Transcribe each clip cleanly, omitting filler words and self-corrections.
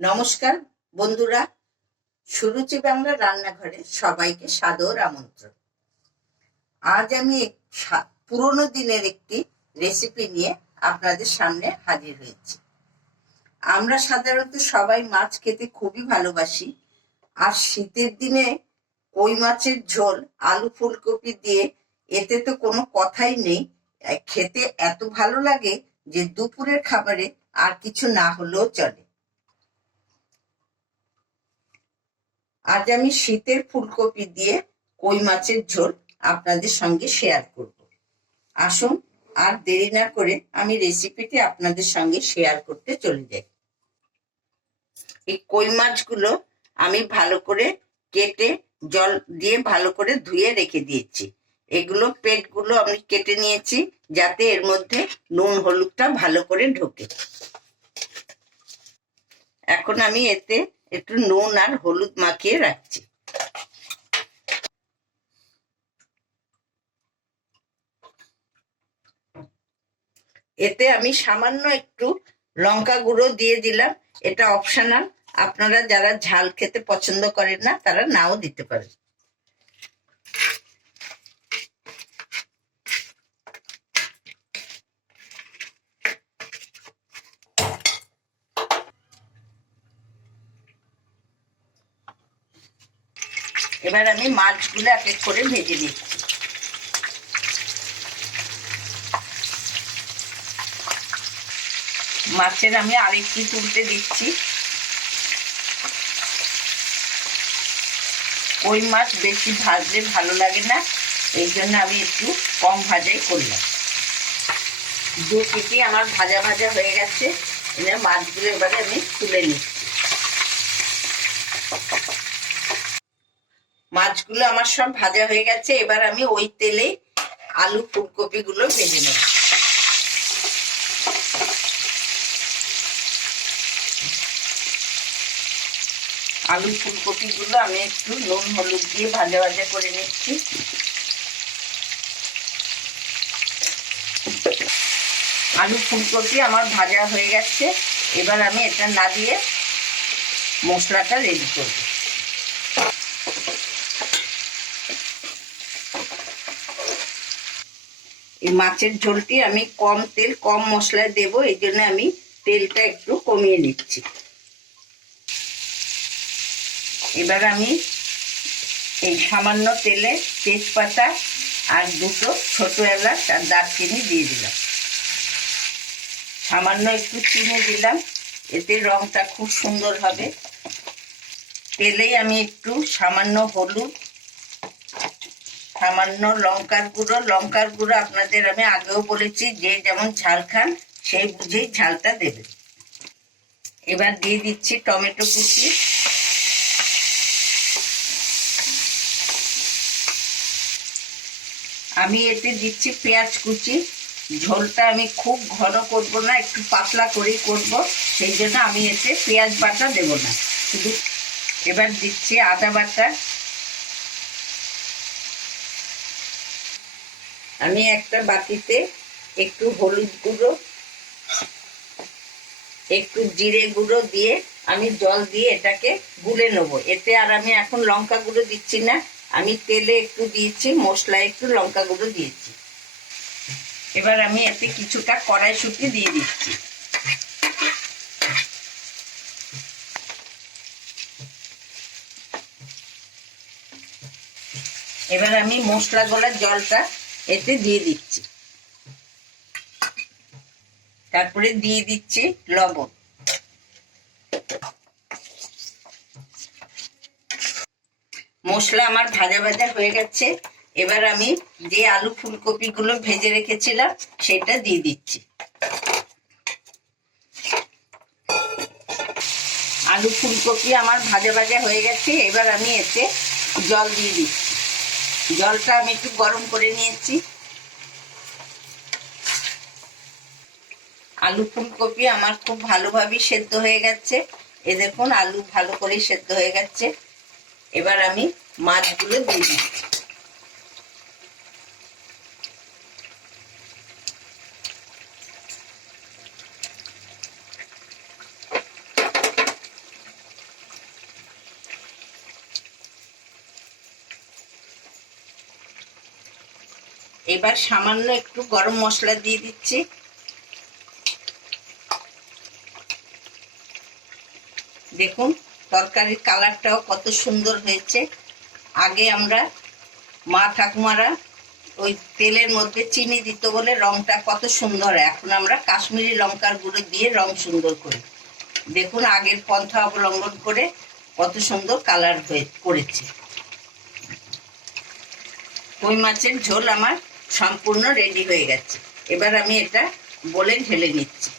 নমস্কার বন্ধুরা, সুরুচি বাংলা রান্নাঘরে সবাইকে সাদর আমন্ত্রণ। আজ আমি পুরনো দিনের একটি রেসিপি নিয়ে আপনাদের সামনে হাজির হয়েছি। আমরা সাধারণত সবাই মাছ খেতে খুবই ভালোবাসি, আর শীতের দিনে কই মাছের ঝোল আলু ফুলকপি দিয়ে এতে তো কোনো কথাই নেই। খেতে এত ভালো লাগে যে দুপুরের খাবারে আর কিছু না হলেও চলে। আজ আমি শীতের ফুলকপি দিয়ে কই মাছের ঝোল আপনাদের সঙ্গে শেয়ার করব। আসুন আর দেরি না করে আমি রেসিপিটি আপনাদের সঙ্গে শেয়ার করতে চলে যাই। এই কই মাছগুলো আমি ভালো করে কেটে জল দিয়ে ভালো করে ধুয়ে রেখে দিয়েছি। এগুলো পেটগুলো আমি কেটে নিয়েছি যাতে এর মধ্যে নুন হলুদটা ভালো করে ঢোকে। এখন আমি এতে একটু নুন আর হলুদ মাখিয়ে রাখছি। এতে আমি সামান্য একটু লঙ্কা গুঁড়ো দিয়ে দিলাম, এটা অপশনাল। আপনারা যারা ঝাল খেতে পছন্দ করেন না তারা নাও দিতে পারেন। এবার আমি মাছগুলো এক এক করে ভেজে নিচ্ছি। মাছের আমি আরেকটু তুলতে দিচ্ছি। ওই মাছ বেশি ভাজলে ভালো লাগে না, এই জন্য আমি একটু কম ভাজাই করলাম। দু পিটি আমার ভাজা ভাজা হয়ে গেছে। এবার মাছগুলো এবারে আমি তুলে নিচ্ছি। মাছগুলো আমার সব ভাজা হয়ে গেছে। এবার আমি ওই তেলে আলু ফুলকপি গুলো ভেজে নেব। আলু ফুলকপি গুলো আমি একটু নুন হলুদ দিয়ে ভাজা ভাজা করে নিচ্ছি। আলু ফুলকপি আমার ভাজা হয়ে গেছে। এবার আমি এটা নাড়িয়ে মশলাটা রেডি করব। এই মাছের ঝোলটি আমি কম তেল কম মশলায় দেবো, এই জন্য আমি তেলটা একটু কমিয়ে নিচ্ছি। এবার আমি এই সামান্য তেলে তেজপাতা আর দুটো ছোট এলাচ আর দারচিনি দিয়ে দিলাম। সামান্য একটু চিনি দিলাম, এতে রংটা খুব সুন্দর হবে। তেলেই আমি একটু সামান্য হলুদ, সামান্য লঙ্কার গুঁড়ো আপনাদের আমি আগেও বলেছি যে যেমন ঝাল খান সেই বুঝেই ঝালটা দেবেন। এবার দিয়ে দিচ্ছি টমেটো কুচি, আমি এতে দিচ্ছি পেঁয়াজ কুচি। ঝোলটা আমি খুব ঘন করব না, একটু পাতলা করেই করব, সেই জন্য আমি এতে পেঁয়াজ বাটা দেব না শুধু। এবার দিচ্ছি আদা বাটা। আমি একটা বাটিতে একটু হলুদ গুঁড়ো, একটু জিরে গুঁড়ো দিয়ে আমি জল দিয়ে এটাকে গুলে নেবো। এতে আর আমি এখন লঙ্কা গুঁড়ো দিচ্ছি না, আমি তেলে একটু দিয়েছি, মশলায় একটু লঙ্কা গুঁড়ো দিয়েছি। এবার আমি এতে কিছুটা কড়াইশুঁটি দিয়ে দিচ্ছি। এবার আমি মশলা গলার জলটা এতে দিয়ে দিচ্ছি। তারপরে দিয়ে দিচ্ছি লবণ। মশলা আমার ভাজা ভাজা হয়ে গেছে। এবার আমি যে আলু ফুলকপি গুলো ভেজে রেখেছিলাম সেটা দিয়ে দিচ্ছি। আলু ফুলকপি আমার ভাজা ভাজা হয়ে গেছে। এবার আমি এতে জল দিয়ে দিচ্ছি। জলটা আমি একটু গরম করে নিয়েছি। আলু ফুলকপি আমার খুব ভালোভাবে সেদ্ধ হয়ে গেছে। এ দেখুন আলু ভালো করে সেদ্ধ হয়ে গেছে। এবার আমি মাছগুলো দিয়ে দিচ্ছি। এবার সামান্য একটু গরম মশলা দিয়ে দিচ্ছি। দেখুন তরকারির কালারটাও কত সুন্দর হয়েছে। আগে আমরা মা ঠাকুমারা ওই তেলের মধ্যে চিনি দিত বলে রংটা কত সুন্দর, এখন আমরা কাশ্মীরি লঙ্কার গুঁড়ো দিয়ে রং সুন্দর করি। দেখুন আগের পন্থা অবলম্বন করে কত সুন্দর কালার করেছি। কই মাছের ঝোল আমার সম্পূর্ণ রেডি হয়ে গেছে। এবার আমি এটা বলে ঢেলে নিচ্ছি।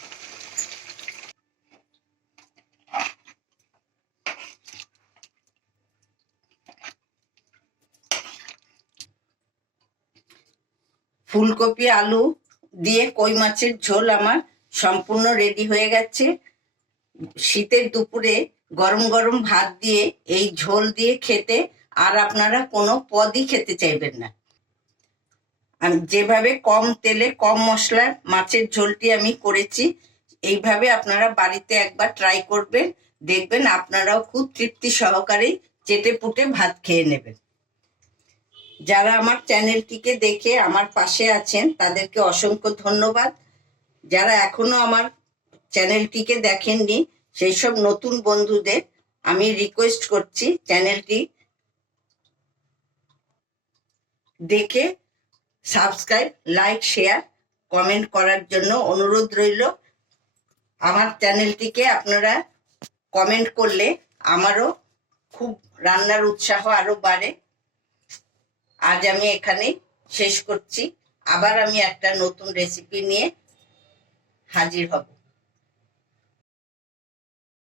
ফুলকপি আলু দিয়ে কই মাছের ঝোল আমার সম্পূর্ণ রেডি হয়ে গেছে। শীতের দুপুরে গরম গরম ভাত দিয়ে এই ঝোল দিয়ে খেতে আর আপনারা কোনো পদই খেতে চাইবেন না। আমি যেভাবে কম তেলে কম মশলার মাছের ঝোলটি আমি করেছি, এইভাবে আপনারা বাড়িতে একবার ট্রাই করবেন, দেখবেন আপনারাও খুব তৃপ্তি সহকারেই চেটে পুটে ভাত খেয়ে নেবেন। যারা আমার চ্যানেলটিকে দেখে আমার পাশে আছেন তাদেরকে অসংখ্য ধন্যবাদ। যারা এখনো আমার চ্যানেলটিকে দেখেননি সেই সব নতুন বন্ধুদের আমি রিকোয়েস্ট করছি চ্যানেলটি দেখে সাবস্ক্রাইব, লাইক, শেয়ার, কমেন্ট করার জন্য অনুরোধ রইল। আমার চ্যানেলটিকে আপনারা কমেন্ট করলে আমারও খুব রান্নার উৎসাহ আরো বাড়ে। আজ আমি এখানেই শেষ করছি। আবার আমি একটা নতুন রেসিপি নিয়ে হাজির হব।